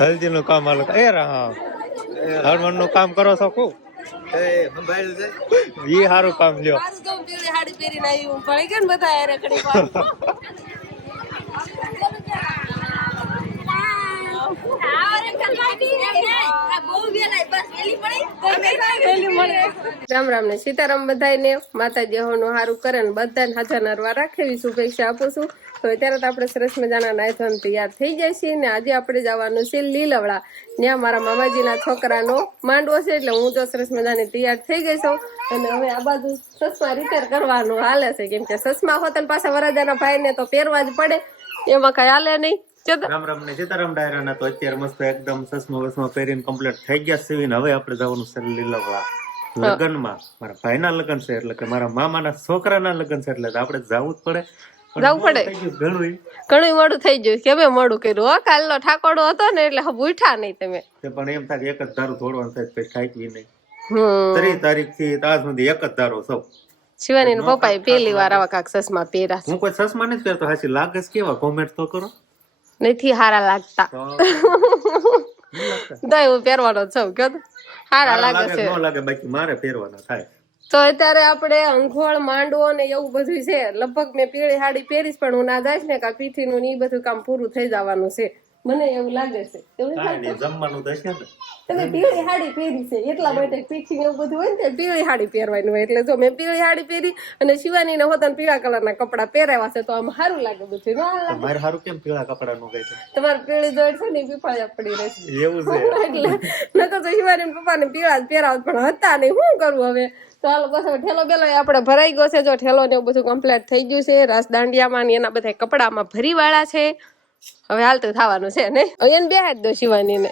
હલ્દી નું કામ હાલો એ હા હળવણ નું કામ કરો છો ખૂબ એ સારું કામ લ્યો હાડી પહેરીને આવી હું પડી ગઈ ને બધા રખડી રામ રામ ને સીતારામ બધાને માતાજી હોનું સારું કરે ને બધાને હાજર નરવા રાખે એવી શુભેચ્છા આપું છું. તો અત્યારે તો આપણે સરસ મજાના નાયથન તૈયાર થઈ જાય છે ને આજે આપણે જવાનું છે લીલવડા. ત્યાં મારા મામાજીના છોકરાનો માંડવો છે એટલે હું તો સરસ મજાની તૈયાર થઈ ગઈ છું. અને હવે આ બાજુ સસમા રિપેર કરવાનું હાલે છે કેમ કે સસમા હોતન પાછા વરરાજાના ભાઈને તો પહેરવા જ પડે, એમાં કઈ હાલે નહીં. રામ રામ ને સીતારામ ડાયરાના તો અત્યારે મસ્ત એકદમ સસમા પહેરીને કમ્પ્લીટ થઈ ગયા છે ને હવે આપણે જવાનું છે લીલવડા લગ્નમાં. મારા ભાઈના લગ્ન છે એટલે કે મારા મામાના છોકરાના લગ્ન છે એટલે આપણે જવું જ પડે. જવું પડે ઘણું મોડું થઈ ગયું કે મેં મોડું કર્યું હો. કાલનો ઠાકોડો હતો ને એટલે ઉઠા નહીં તમે પણ એમ થાય એક જ ધારું થોડવાનું થાય પછી થાકી નહીં. 3 તારીખ થી આજ સુધી એક જ ધારો સૌ શિવાની નો પપ્પા પહેલી વાર આવા કાક સસમા પહેર્યા. હું કોઈ સસમા નથી પહેરતો. હાચી લાગે છે કેવા કોમેન્ટ તો કરો. નથી હારા લાગતા દઈ હું પહેરવાનો છું કયો હારા લાગે છે ન લાગે બાકી મારે પહેરવાના થાય. તો અત્યારે આપણે અંઘોળ માંડવો ને એવું બધું છે. લગભગ મેં પીળી સાડી પહેરીશ પણ હું ના જઈશ ને કા પીઠી નું એ બધું કામ પૂરું થઈ જવાનું છે મને એવું લાગે છે. જમવાનું તો છે ને તમે પીળી સાડી પહેરી છે એટલા માટે પીઠી એવું બધું હોય ને પીળી સાડી પહેરવાની હોય એટલે જો મેં પીળી સાડી પહેરી અને શિવાની ને હોતા પીળા કલરના કપડા પહેરાવ્યા છે તો આમ સારું લાગે બધું. મારે સારું કેમ પીળા કપડા નું કઈ તમારે પીળી જોડ છે ને પીપાળ્યા પડી રહેશે એવું છે એટલે ન તો શિવાની પપ્પા ને પીળા જ પહેરાવ પણ હતા નહીં શું કરવું હવે. ચાલો બસ ઠેલો બેલો આપણે ભરાઈ ગયો છે. જો ઠેલો ને એવું બધું કમ્પ્લીટ થઈ ગયું છે. રાસ દાંડિયામાં ને એના બધા કપડામાં ભરી વાળા છે. હવે હાલતું થવાનું છે ને એને બેહાડ દો શિવાની ને.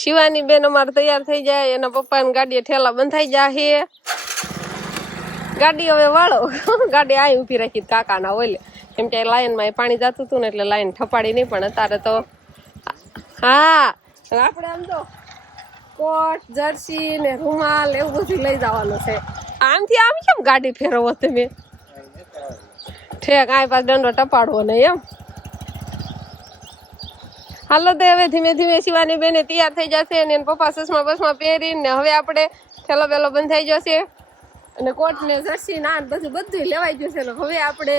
શિવાની બેન અમારે તૈયાર થઈ જાય એના પપ્પા ને ગાડીએ ઠેલા બંધાઈ જાય. ગાડી હવે વાળો ગાડી અહીં ઉભી રાખી કાકા ના ઓલે કેમ કે લાઈન માં પાણી જતું હતું ને એટલે લાઈન ઠપાડી નહીં પણ અત્યારે તો હા આપણે આમ તો કોટ જર્સી ને રૂમાલ એવું બધું લઈ જવાનું છે. આમથી આમ કેમ ગાડી ફેરવો તમે ઠેક આ પાસ દંડો ટપાડવો નહીં એમ. હાલો તો હવે ધીમે ધીમે શિવાની બેને તૈયાર થઈ જશે ને એને પપ્પા સસમા બસમાં પહેરીને હવે આપણે ઠેલો બેલો બંધ થઈ જશે અને કોટ ને જર્સી ના બધું લેવાઈ જશે ને હવે આપણે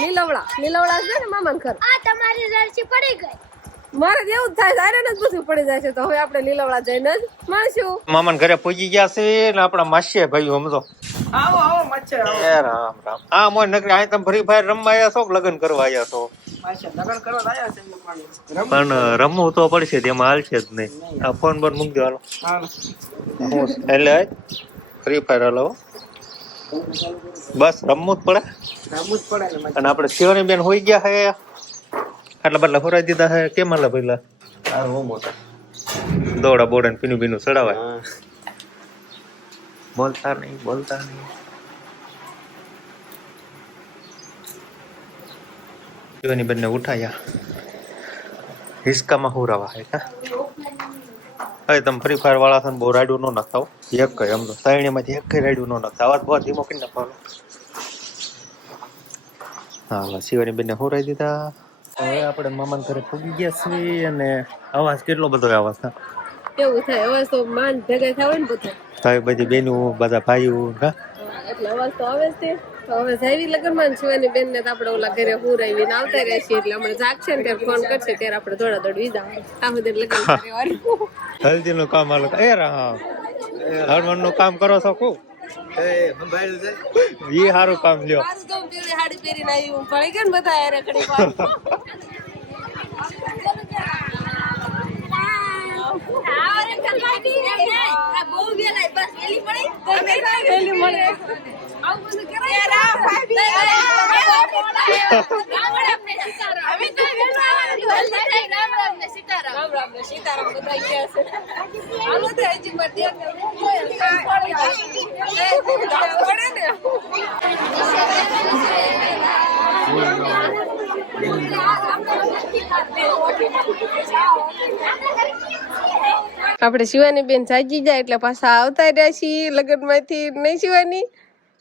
લીલવડા છે ને મામાન ઘર. તમારી જર્સી પડી ગઈ. મારે જેવું જ થાય આયરન જ બધું પડી જાય છે તો હવે આપણે લીલવડા જઈને જ મળશું. મામાન ઘરે પહોંચી ગયા છે ને આપણા માસીએ ભાઈ સમજો આવો આવો મચ્છર આવો. એ રામ રામ આ મોય નકરી આ તમે ફ્રી ફાયર રમવા આવ્યા છો કે લગન કરવા આવ્યા છો? માશા લગન કરવા આવ્યા છે પણ રમવું તો પડશે તેમાં હાલ છે જ નહીં. આ ફોન પર મૂકી દો હાલો. એટલે ફ્રી ફાયર હાલો બસ રમવું જ પડે અને આપણે શિવાની બેન હોઈ ગયા છે આટલા બદલા હોરાઈ દીધા છે કેમ આલા પેલા દોડા બોડા ને પીનું પીનું ચડાવાય. બોલતા નહીં શિવાની બેન ને ઉઠાયા હિસકામાં હુરાવા હે કા. હવે તમે ફ્રી ફાયર વાળા છે બહુ રાડ્યું ન નાખતા એક કઈ આમ તો સાયણીમાંથી એક કઈ રાડ્યું ન નાખતા અવાજ બહુ ધીમો કરી નાખવાનો. હા શિવાની બેન ને હુરાઈ દીધા. હવે આપણે મામાના ઘરે પૂગી ગયા છીએ અને અવાજ કેટલો બધો અવાજ થાય કેવું થાય અવાજ તો માન ભેગા થાય ને બધા થાય બધી બેનું બધા ભાઈઓ હા એટલે અવાજ તો આવે જ તે. તો હવે જાવી લગનમાં શિવાની બેન ને આપણે ઓલા ઘરે હુરાવીને આવતા રહ્યા છીએ એટલે હમણાં જાગશે ને ત્યારે ફોન કરશે ત્યારે આપણે દોડા દોડ વિદા આ બધે લગન કરવાનું. હલ્દી નું કામ હાલો એ હા હળવણ નું કામ કરો છો ખૂબ એ સારું કામ લ્યો સાડી પહેરીને આવી હું પડી ગઈ ને બધા રખડી સીતારામ બધા ગયા છે. આપણે શિવાની બેન જાગી જાય એટલે પાછા આવતા રહ્યા છીએ લગ્ન માંથી નહીં શિવાની.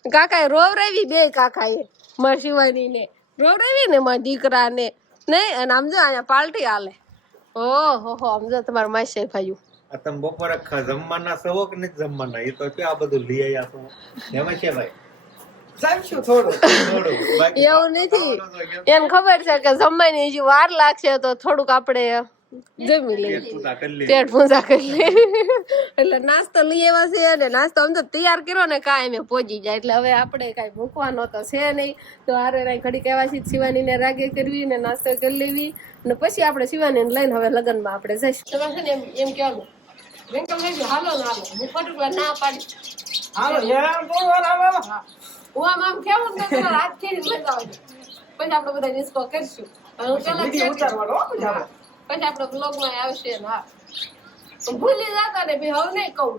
કાકા રોવરાવી બે કાકા એ મારી શિવાની ને રોવડાવી ને મારા દીકરા ને નહીં. અને આમ જો અહીંયા પાર્ટી હાલે. ઓહો હો, આમ જો તમારા માસી ભાઈ આ તમે બપોરે જમવાના છો કે નથી જમવાના એ તો કે આ બધું લઈ આવ્યા છો એમાં છે ભાઈ ચાલશું થોડું. થોડું બાકી એવું નથી. એને ખબર છે કે જમવાની હજી વાર લાગશે તો થોડુંક આપણે જમી લઈએ, પેટ પૂજા કરી લે. પેટ પૂજા કરી લે. એટલે નાસ્તો લઈ આવ્યા છે અને નાસ્તો આમ તો તૈયાર કર્યો ને કાંઈ મેં પહોંચી જાય. એટલે હવે આપણે કાંઈ મૂકવાનો તો છે નહીં. તો હારે રાઈ ઘડી કહેવા છે શિવાનીને રાગે કરવી ને નાસ્તો કરી લેવી અને પછી આપણે શિવાનીને લઈને હવે લગ્નમાં આપણે જઈશું. તમારે છે ને એમ કહેવાનું વેંકમ ભાઈ હાલો ને હાલો, હું ખોટું ના પાડી. હાલો યાર બહુ વાર આવો. હું આમ કેવું ને તમારા હાથ ખેરી મજા આવે. પછી આપણે બધા ડિસ્કો કરીશું. હવે હું પેલા વિડીયો ઉતારવાનો હો પછી આપણે. પછી આપણે બ્લોગમાં આવશે ને. હા, ભૂલી જતા ને ભાઈ હવે નહીં કહું.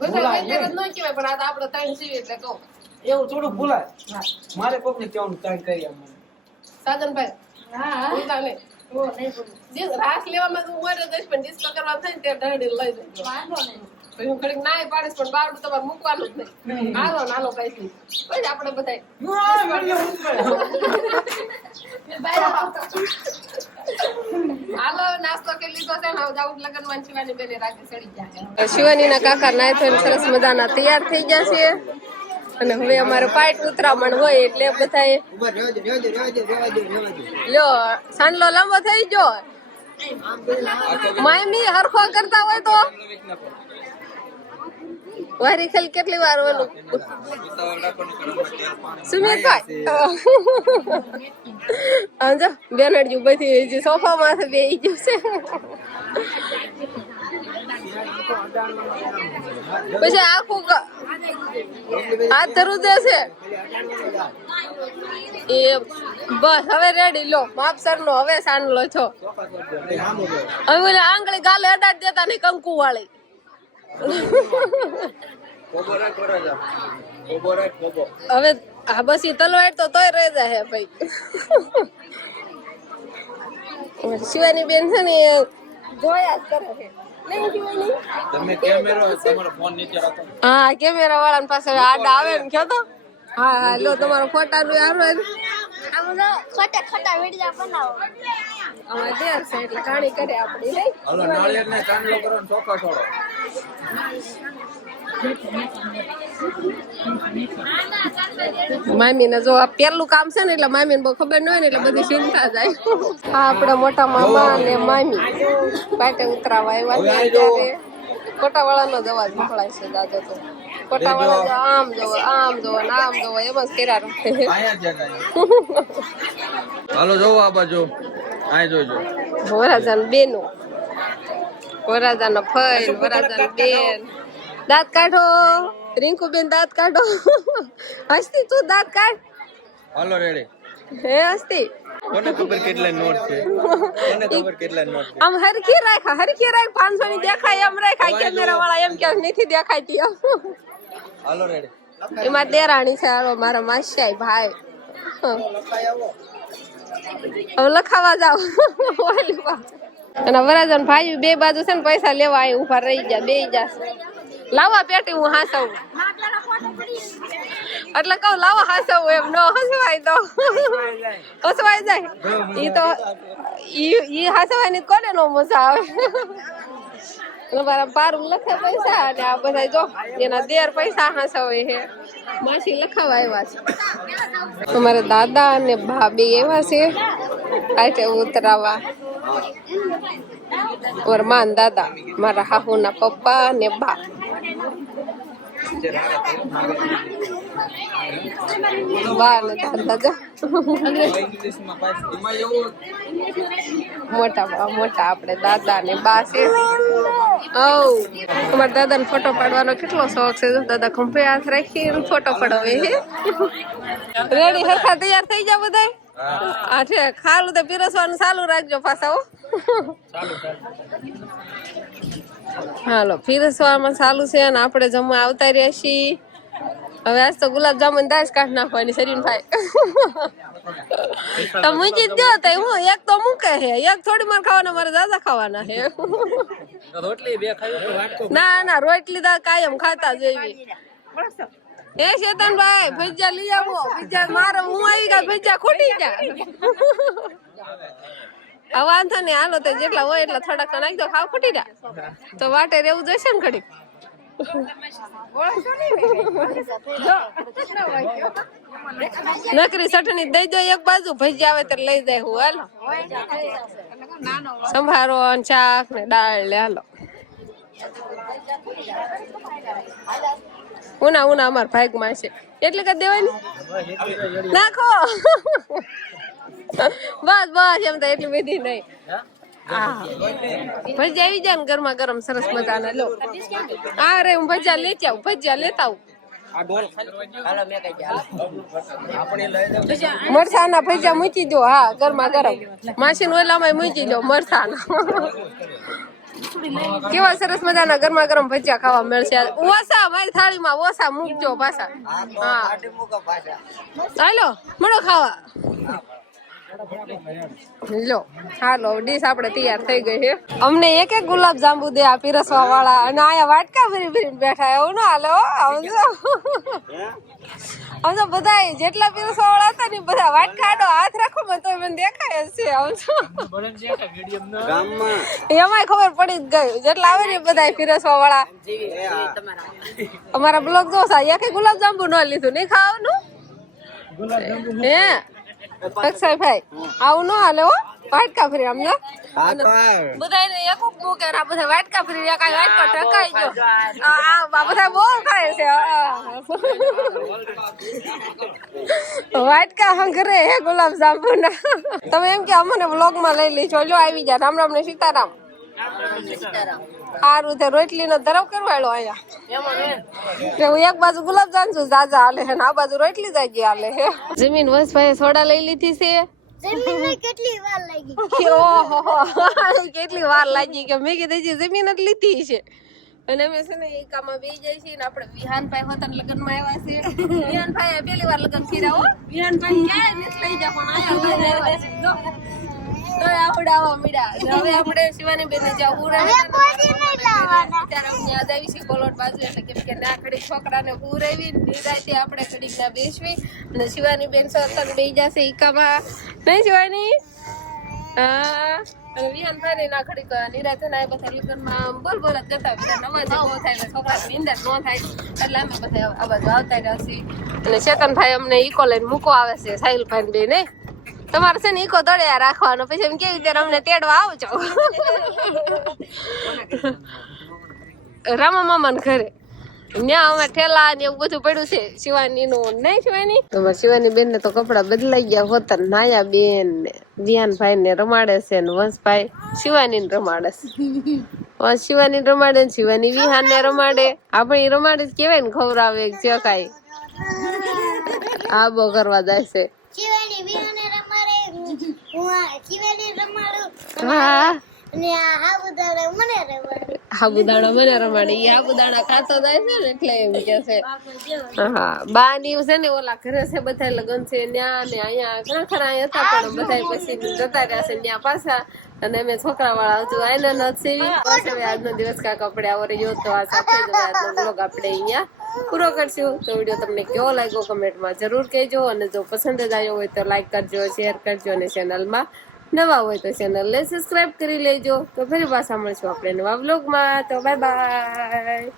બધા વેચાર જ ન કહેવાય પણ આ તો આપણે ત્રણ છીએ એટલે કહું. એવું થોડું ભૂલાય. હા, મારે કોકને કહેવાનું તાણ કરી આમ. સાગનભાઈ ભૂલતા નહીં. જે રાસ લેવામાં તો ઉંમર જ હશે, પણ ડિસ્કો કરવા થાય ને ત્યાં ઢળી લઈ જજો. પછી હું ઘડીક નાય પાડીશ પણ બાવડું તમારે મૂકવાનું જ નહીં. હાલો નાલો કઈ પછી આપણે બધા વિડીયો ઉતાર. હાલો નાસ્તો કરી લીધો છે ને હવે જાવું લગનમાં શિવાની બેને રાગે ચડી જાય. શિવાની ના કાકા નાય તો સરસ મજાના તૈયાર થઈ ગયા છે અને હવે અમારે પાઇટ ઉતરામણ હોય એટલે બધાએ લ્યો સાંડલો લાંબો થઈ ગયો. માયમી હરખો કરતા હોય તો વારી ખેલ કેટલી વાર ઓલું સુમિતભાઈ આજો બેનડજી બધી સોફા માંથી બેસી ગયું છે. પછી આખું હાથ ધરું દેશે એ બસ હવે રેડી લો માપસર નો હવે સાંડલો છો. હવે આંગળી ગાલે અડાડ દેતા નહીં કંકુ વાળી. હવે હા બસ ઈ તલવાડ તો તોય રહી જાય ભાઈ. શિવાની બેન છે ને જોયા જ કરે છે. તમે કેમેરો તમારો ફોન નીચે રાખો. હા કેમેરા વાળા પાસે આડા આવે ને કયો તો હા હા લો તમારો ફોટા નું આવે ખોટા ખોટા વિડીયો બનાવો. અમારે દેર છે એટલે કાણી કરે આપડી નહીં. હાલો નાળિયેર ને ચાંદલો કરો ને ચોખા છોડો. મામી ને જો આ પેલું કામ છે ને એટલે મામી ને બહુ ખબર ન હોય ને એટલે બધી ચિંતા જાય. હા આપડા મોટા મામા અને મામી પાટે ઉતરાવા આવ્યા છે ત્યારે ખોટા વાળા નો અવાજ સંભળાય છે દાદો તો. ખોટા વાળા આમ જોવો આમ જોવો ને આમ જોવો એમ જ કર્યા રાખે. આયા જ હાલો જોવો આ બાજુ આય જોજો. વરાજાન બેનો વરાજાનો ફઈ વરાજાન બેન દાંત કાઢો રિંકુ બેન દાંત કાઢો. હસ્તી તું દાંત કાઢ. હાલો રેડી. હે હસ્તી કોને ખબર કેટલા નોટ છે? કોને ખબર કેટલા નોટ છે? આમ હરખી રાખ 500 ની દેખાય એમ રાખાય. કેમેરા વાળા એમ કે નથી દેખાતી એમ. હાલો રેડી. એમાં દેરાણી છે હાલો મારા માસી ભાઈ. હવે લખાવા જાવ અને વરાજન ભાઈ બે બાજુ છે ને પૈસા લેવા અહીં ઉભા રહી ગયા બે જશે. લાવા પેટી હું હાસવું એટલે કહું લાવા હાસવું એમ ન હસવાય તો હસવાય જાય. ઈ તો ઈ હસવાય ની કોને નો મજા આવે. મારા પારું લખે પૈસા અને આ બધા જો એના દેર પૈસા હસવે છે. માસી લખાવા આવ્યા છે. અમારા દાદા અને બા બે આવ્યા છે કાંઠે ઉતરાવા. માન દાદા મારા હાહુ ના પપ્પા ને બા. બા ને દાદા મોટા મોટા આપણે દાદા ને બા છે. અમારા દાદા ને ફોટો પાડવાનો કેટલો શોખ છે. દાદા ખંભે હાથ રાખીને ફોટો પડાવે છે. રેડી હરખા તૈયાર થઈ જાવ બધા. આઠે ખાલું તો પીરસવાનું ચાલુ રાખજો પાછા હો. હાલો પીરસવામાં ચાલુ છે અને આપણે જમવા આવતા રહ્યા છીએ. હવે આજ તો ગુલાબ જામુન દાસ કાઢ નાખવાની શરીર ભાઈ. તો મૂકી દો તો હું એક તો મૂકે છે એક થોડી માર ખાવાના મારે દાદા ખાવાના છે. રોટલી બે ખાઈ ના ના રોટલી દા કાયમ ખાતા જેવી. એ શેતનભાઈ ભજીયા લઈ આવો ભજીયા મારો હું આવી ગયા ભજીયા ખૂટી ગયા હવે વાંધો નહીં હાલો તો જેટલા હોય એટલા થોડાક નાખી દો ખાવ ખૂટી ગયા તો વાટે રહેવું જશે ને ઘડી નકરી ચટણી દઈ દો એક બાજુ ભજીયા આવે તો લઈ જાય હું હાલો સંભારો શાક ને દાળ લે હાલો ઉના ઉના અમાર ભાગમાં છે એટલે કઈ દેવાની નાખો બસ બસ એમ તો એટલી બધી નહીં ભજીયા આવી જાય ને ગરમા ગરમ સરસ મજાના લો હા રે હું ભજીયા લેતી આવું ભજીયા લેતા આવું મરસાના ભજીયા મૂકી દો હા ગરમા ગરમ માસી નું ઓલામાં મૂકી દો મરસાના કેવા સરસ મજાના ગરમા ગરમ ભજીયા ખાવા મળશે ઓસા મારી થાળીમાં ઓસા મૂકજો પાછા હા ચાલો મળો ખાવા લો હાલો ડીશ આપણે તૈયાર થઈ ગઈ છે અમને એક એક ગુલાબ જાંબુ દે આ પીરસવા વાળા અને આયા વાટકા ભરી ભરીને બેઠા એવું ના હાલો આમ તો બધા જેટલા પીરસવા વાળા હતા ને બધા વાટકા આડો હાથ રાખો તો મને દેખાય છે આમ એમાંય ખબર પડી જ ગયું જેટલા આવે ને બધા પીરસવા વાળા અમારા બ્લોગ જોશા એક ગુલાબ જાંબુ ન લીધું નહીં ખાવાનું હે અક્ષયભાઈ આવું ન હાલે હો વાટકા ફરી અમને બધાને એક મૂકે આ બધા વાટકા ફરી એક વાટકો ટકાઈ ગયો આ બધા બહુ ખાય છે વાટકા હંગરે હે ગુલાબ જાંબુ ના તમે એમ કે અમને વ્લોગ માં લઈ લેજો જો આવી જા રામ રામ ને સીતારામ સારું તે રોટલી નો ધરવ કરવાડો અહીંયા હું એક બાજુ ગુલાબ જાંબુ જાજા હાલે હે ને આ બાજુ રોટલી જાજી હાલે હે જમીન વસભાઈ સોડા લઈ લીધી છે કેટલી વાર લાગી કેટલી વાર લાગી કે મેં કીધું જમીન જ લીધી છે અને અમે છે ને એકામાં બેસી જાય છે ને આપણે વિહાનભાઈ હોતન લગ્નમાં આવ્યા છે વિહાનભાઈ પહેલી વાર લગ્ન કર્યા હો વિહાનભાઈ ક્યાંય નથી લઈ જા પણ અહીંયા આવ્યા છે જો તો આવડાવા મીડા હવે આપણે શિવાની બેન જાવું ત્યારે અમને યાદ આવી છે કોલોટ બાજુ એટલે કેમ કે ના ઘડીક છોકરાને પૂરાવી નિરાતે આપણે ઘડીક ના બેસવી અને શિવાની બેન સતન બેસી જશે ઈકામાં નહીં શિવાની હા અને વિહાનભાઈ ના ઘડીક નિરાતે ના બધા લગ્નમાં બોલ બોલ જ કરતા બધા નવા જેવો થાય એટલે છોકરા નિંદર ન થાય એટલે અમે બધા આ બાજુ આવતા રહેશે અને ચેતનભાઈ અમને ઈકો લઈને મૂકો આવે છે સાહિલભાઈ બેન ને તમારે છે ને ઈકો દળ્યા રાખવાનો પછી એમ કેવી ત્યારે અમને તેડવા આવજો રામા મામા ઘરે ત્યાં અમે ઠેલા ને એવું બધું પડ્યું છે શિવાની નું નહીં શિવાની તમારે શિવાની બેન ને તો કપડા બદલાઈ ગયા હોતા નાયા બેન ને વિહાનભાઈ ને રમાડે છે ને વંશભાઈ શિવાની ને રમાડે છે વંશ શિવાની ને રમાડે ને શિવાની વિહાન ને રમાડે આપણે રમાડે કેવાય ને ખવડાવે જે કાઈ આબો કરવા જાય છે હા હાબુદાણા મને રમાડે ઈ હાબુદાણા ખાતો જાય છે ને એટલે એમ કે છે હા બા ની છે ને ઓલા ઘરે છે બધા લગન છે ન્યા ને અહીંયા ઘણા ખરા હતા પણ બધા પછી જતા રહ્યા છે ન્યા પાછા અને અમે છોકરા વાળા હજુ આયલા નથી બસ હવે આજનો દિવસ કાંક આપણે આવો રહ્યો તો આ સાથે જ આજનો બ્લોગ આપણે અહીંયા પૂરો કરશું તો વિડીયો તમને કેવો લાગ્યો કમેન્ટમાં જરૂર કહેજો અને જો પસંદ જ આવ્યો હોય તો લાઈક કરજો શેર કરજો અને ચેનલમાં નવા હોય તો ચેનલને સબસ્ક્રાઇબ કરી લેજો તો ફરી પાછા મળશું આપણે નવા વ્લોગમાં તો બાય બાય